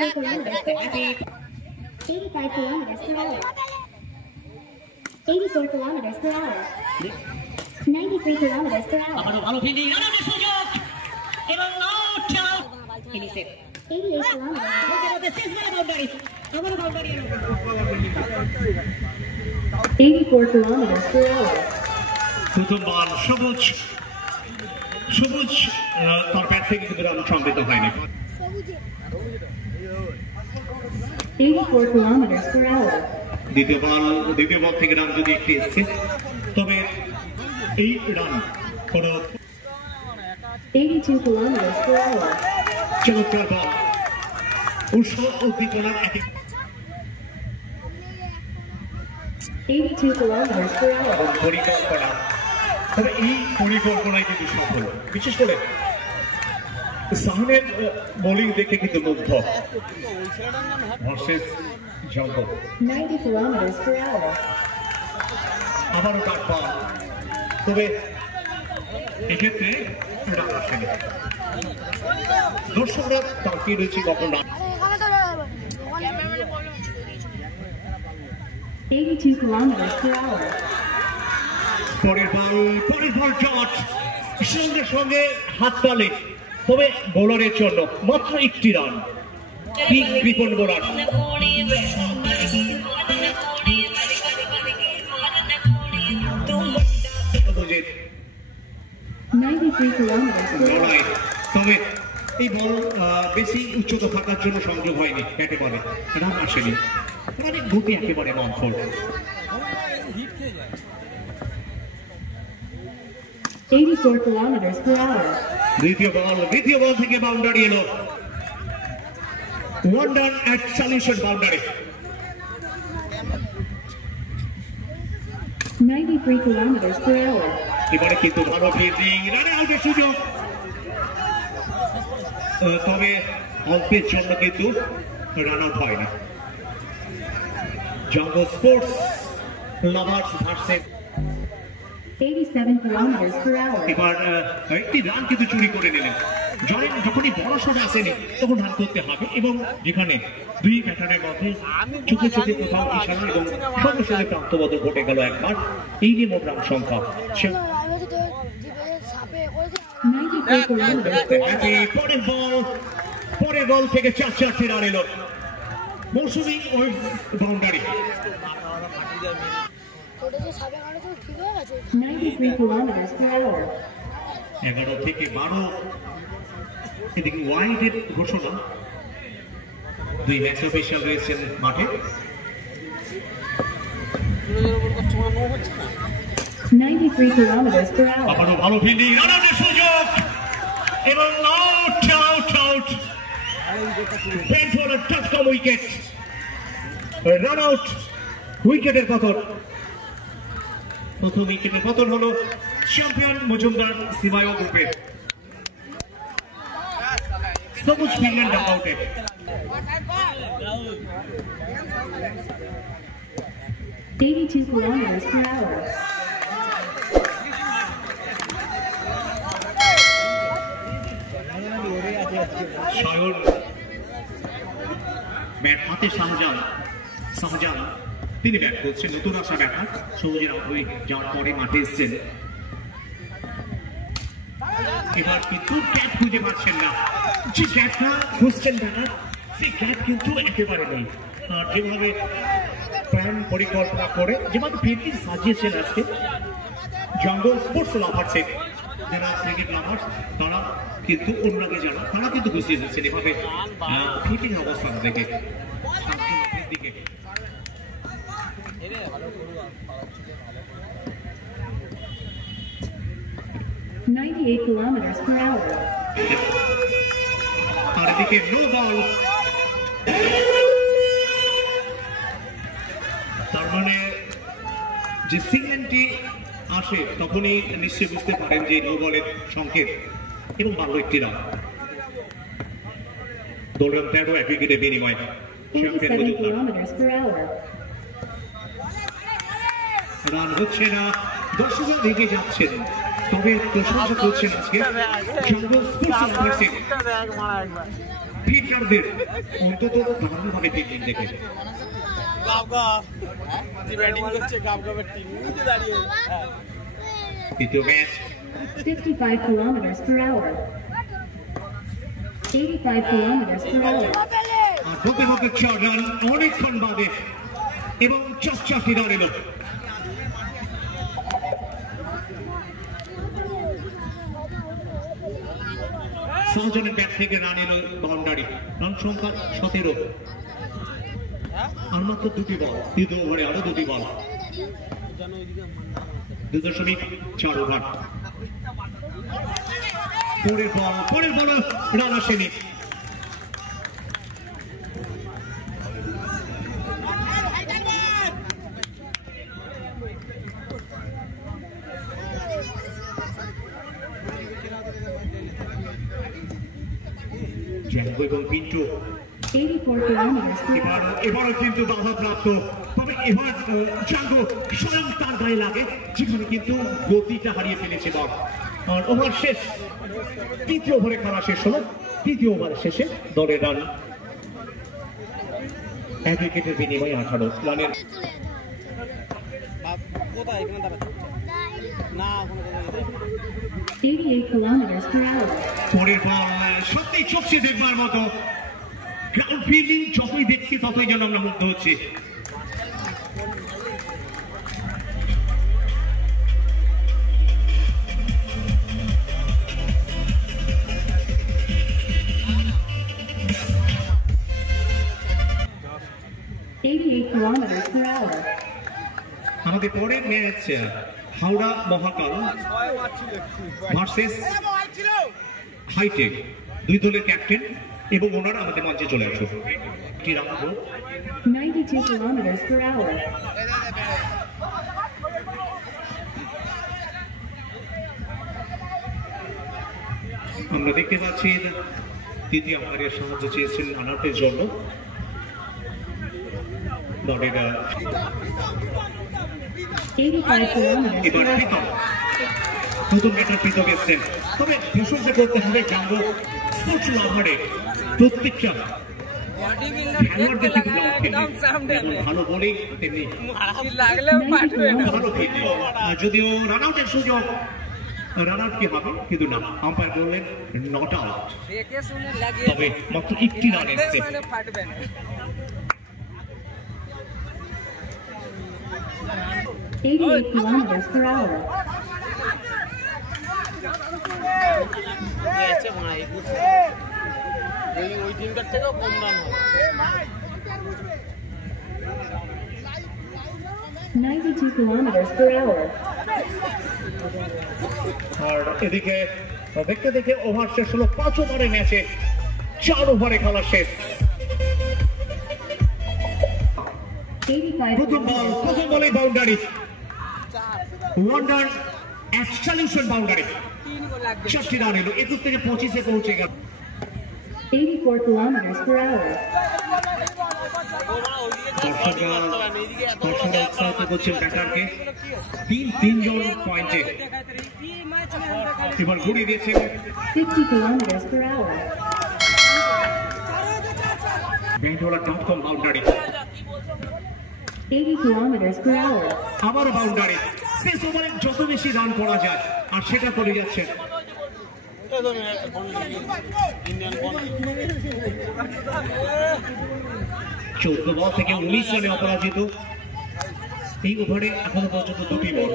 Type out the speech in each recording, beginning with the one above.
85 kilometers per hour. 84 kilometers per hour. 93 kilometers per hour. 88 kilometers. 84 kilometers per hour. প্রথম বল সবুজ তার bat থেকে কিন্তু রান সংগৃহীত হয়নি। 84 kilometers per hour. দ্বিতীয় বল থেকে রান যদি একটি এসছে তবে এই রান কোন 82 kilometers per hour. চমৎকার বল উৎসাহ উদ্দীপনার এক 82 kilometers per hour. পরিকল্পনা, তবে এই পরিকল্পনায় কিন্তু সফল। বিশেষ করে সাহিনের বোলিং দেখে কিন্তু মুগ্ধ। ভার্সেস জঙ্গল 90 kilometers per hour. আবারও ডাক বল, তবে এক্ষেত্রে রান আসেনি। দর্শকরা তাকিয়ে রয়েছে কখন রান। 82 kilometers per hour. পরের বল জট, সঙ্গে সঙ্গে হাত তালে, তবে বোলারের জন্য মাত্র একটি রান। কৃপণ বোলার 93 kilometers per hour. তবে এই বল বেশি উচ্চতা থাকার জন্য সংযোগ হয়নি, ব্যাটে বলে রান আসেনি। অনেক গতি একেবারে মন্থর। 84 kilometers per hour. দ্বিতীয় বল থেকে বাউন্ডারি এলো। ওয়ান রান এট solution boundary. 93 kilometers per hour. এবারে কিন্তু ভালো ফিল্ডিং, রান আউটের সুযোগ, তবে অল্পের জন্য কিন্তু রান আউট হয়নি। জঙ্গল sports lovers versus 87 kilometers per hour. এবার একটি রান কিন্তু চুরি করে নিলেন। যখনই বড় শট আসেনি তখন রান করতে হবে, এবং যেখানে দুই ব্যাটারের মধ্যে চুপে কোথাও ইশারা এবং সঙ্গে সঙ্গে প্রান্তবদ্ধ ঘটে গেল একবার। এই নিয়ে মোট রান সংখ্যা 93 kilometers per hour. পরের বল থেকে 4 রান এলো। মৌসুমী বাউন্ডারি 93 kilometers per hour. 11 থেকে 12 এদিকে ওয়াইডের ঘোষণা। দুই ম্যাচ অফিসিয়াল রয়েছেন মাঠে। 93 kilometers per hour. আবারও ভালো ফিল্ডিং, রান আউটের সুযোগ এবং আউট। ব্যান্টওয়ালার টাচকাম উইকেট, রান আউট, উইকেটের পতন। প্রথম উইকেটের পতন হলো চ্যাম্পিয়ন মজুমদার সিবায়ো গ্রুপের। সবুজ ফিল্ডের ডাক আউটে। 82 kilometers per hour. Sayar bat হাতে শাহজাহান তিনি ব্যাট করছেন। নতুন আসা ব্যাটার সবুজের আউট হয়ে যাওয়ার পরে মাঠে এসছেন। এবার কিন্তু ক্যাচ খুঁজে পাচ্ছেন না। যে ক্যাচটা খুঁজছেন ব্যাটার, সেই ক্যাচ কিন্তু একেবারে নেই। যেভাবে প্ল্যান পরিকল্পনা করে যেভাবে ফিল্ডিং সাজিয়েছেন আজকে জঙ্গল স্পোর্টস লাভার্সের যারা ক্রিকেট লাভার্স, তারা কিন্তু অন্যকে জানা, তারা কিন্তু বুঝিয়ে দিচ্ছেন এভাবে ফিল্ডিং অবস্থান থেকে দিকে। 98 kilometers per hour. আর এদিকে নো বল, তার মানে যে সিগন্যালটি আসে তখনই নিশ্চয়ই বুঝতে পারেন যে নো বলের সংকেত, এবং ভালো একটি রান। দৌড়ান 13 এক উইকেটে বিনিময়। 87 kilometers per hour. রান হচ্ছে না, দর্শকরা রেগে যাচ্ছেন। তবে প্রশংসা করছেন আজকে জঙ্গল স্পোর্টস কমপ্লেক্সের ফিল্ডারদের, অন্তত দারুণভাবে ফিল্ডিং দেখে। দ্বিতীয় match 55 kilometers per hour. 85 kilometers per hour. হতে হতে 4 রান অনেকক্ষণ বাদে এবং 4টি রান এলো। সহজনের ব্যাট থেকে রান এলো বাউন্ডারি, রান সংখ্যা 17। আর মাত্র 2টি বল, দ্বিতীয় ওভারে আরো 2টি বল, 2.4 ওভার। পরের বল রান আসেনি। এবং পিন্টু 84 kilometers per hour. এবারও কিন্তু বাধাপ্রাপ্ত, তবে এবার জাঙ্গো স্বয়ং তার গায়ে লাগে, যেখানে কিন্তু গতিটা হারিয়ে ফেলেছে বল। আর ওভার শেষ, 3য় ওভারে খেলা শেষ হলো। 3য় ওভার শেষে দলের রান 1 উইকেটের বিনিময়ে 18 রানের। পরের বল সত্যি চোখে দেখবার মতো, গ্রাউন্ড ফিল্ডিং যতই দেখছি ততই যেন আমরা মুগ্ধ হচ্ছি। আমাদের পরের ম্যাচ হাওড়া মহাকাল ভার্সেস হাইটেক, 2 দলের ক্যাপ্টেন এবং ওনারা আমাদের মঞ্চে চলে আসো। 92 kilometers per hour. আমরা দেখতে পাচ্ছি তৃতীয় আম্পায়ারের সাহায্য চেয়েছেন রানআউটের জন্য। দলের এবার প্রীতম, নতুন ব্যাটার প্রীতম এসছেন। তবে প্রশংসা করতে হবে জাঙ্গো স্পোর্টস লাভারে প্রত্যেকটা খেলোয়াড়দের কিন্তু ভালো বোলিং তেমনি ভালো ফিল্ডিং। যদিও রান আউটের সুযোগ, রান আউট কি হবে কিন্তু না, আম্পায়ার বললেন নট আউট, তবে মাত্র 1টি রান এসছে। kilometers per hour. ওই টিমটার থেকেও কম রান হবে। 92 kilometers per hour. আর এদিকে দেখতে দেখে ওভার শেষ হলো। 5 ওভারের ম্যাচে 4 ওভারে খেলা শেষ। প্রথম বলে বাউন্ডারি, ওয়ান্ডার অ্যাবসলিউশন বাউন্ডারি, 4টি রান এলো। 21 থেকে 25-এ পৌঁছে গেল। 84 kilometers per hour. করছেন ব্যাটারকে 3 জন পয়েন্টে। এবার ঘুরিয়ে দিয়েছেন 50 kilometers per hour. ব্যাটওয়ালা.com বাউন্ডারি, 80 kilometers per hour. আবারও বাউন্ডারি। শেষ ওভারে যত বেশি রান করা যায় আর সেটা করে যাচ্ছেন। 14 বল থেকে 19 রানে অপরাজিত। এই ওভারে এখনো পর্যন্ত 2টি বল,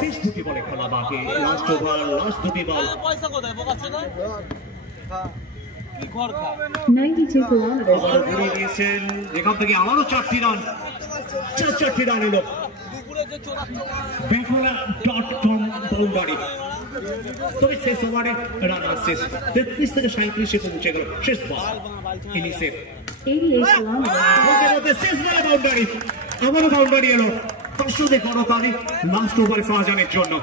শেষ 2টি বলে খেলা বাকি। লাস্ট ওভার, লাস্ট 2টি বল। 92 kilometers. আবারও ঘুরিয়ে দিয়েছেন, এখান থেকে আবারও 4টি রান, 4টি রান এলো। ব্যাটওয়ালা.com বাউন্ডারি, তবে শেষ ওভারে রান আসছে 33 থেকে 37-এ পৌঁছে গেল শেষ বল ইনিংসের। 88 kilometers. শেষ বলে বাউন্ডারি, আবারও বাউন্ডারি এলো। 500 তারিখ লাস্ট ওভারে শাহজাহানের জন্য।